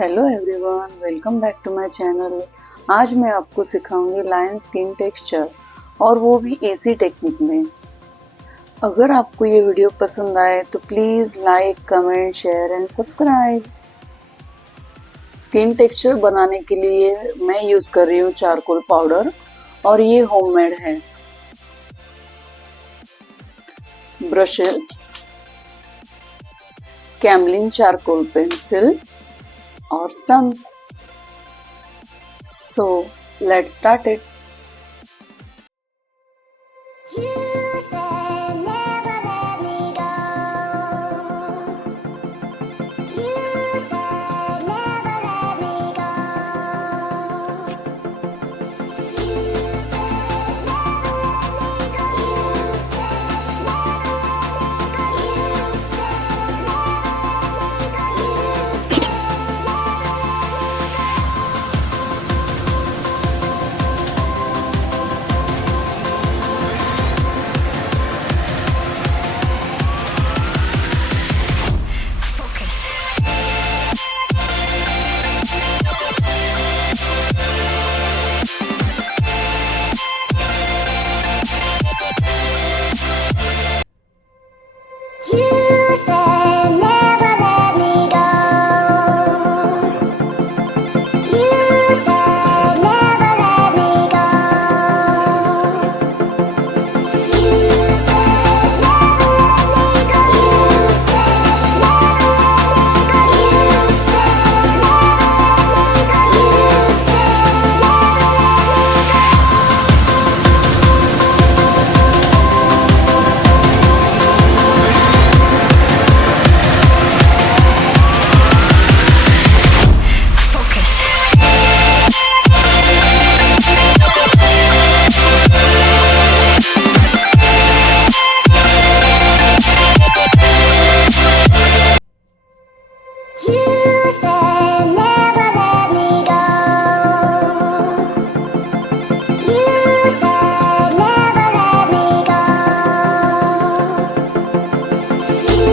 Hello everyone, welcome back to my channel. आज मैं आपको सिखाऊंगी लाइन स्किन टेक्सचर और वो भी इजी टेक्निक में। अगर आपको ये वीडियो पसंद आए तो please like, comment, share and subscribe. Skin texture बनाने के लिए मैं यूज़ कर रही हूँ चारकोल पाउडर और ये होममेड है। ब्रशेस, कैमलिन चारकोल पेंसिल और stumps. So let's start it. You said never let me go. You said never let me go. You said never let me go. You said never let me go. You said never let me go. You said You said never let me go. You said never let me go. You said never let me go. You said never let me go. You said never let me go. You said You said never let me go. You said never let me go.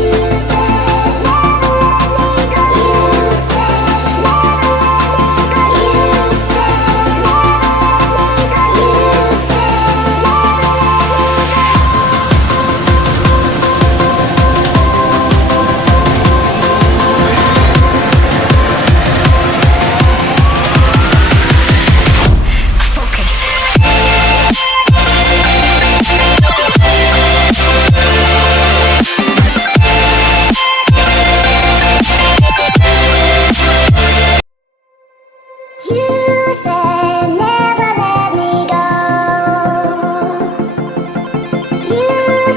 You said never let me go. You said never let me go. You said never let me go. You said never You said never let me go. You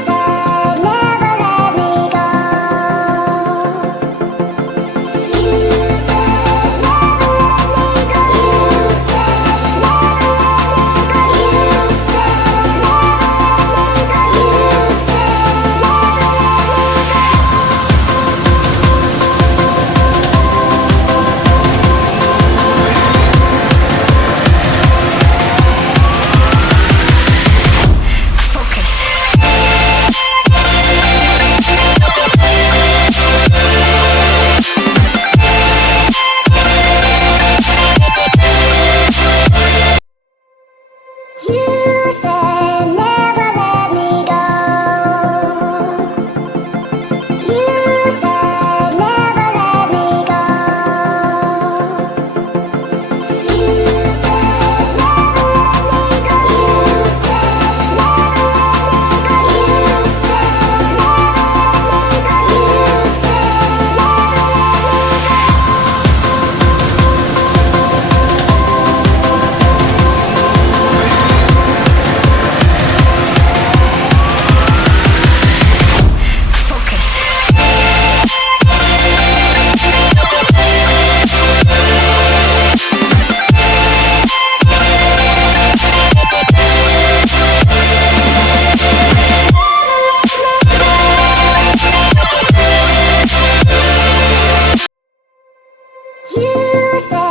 said never let me go. You said never let me go. You said never let me go. You said never let me go. You said You said never let me go. You said never let me go. You said never let me go. You said never let me go. You said never let me go. You said You said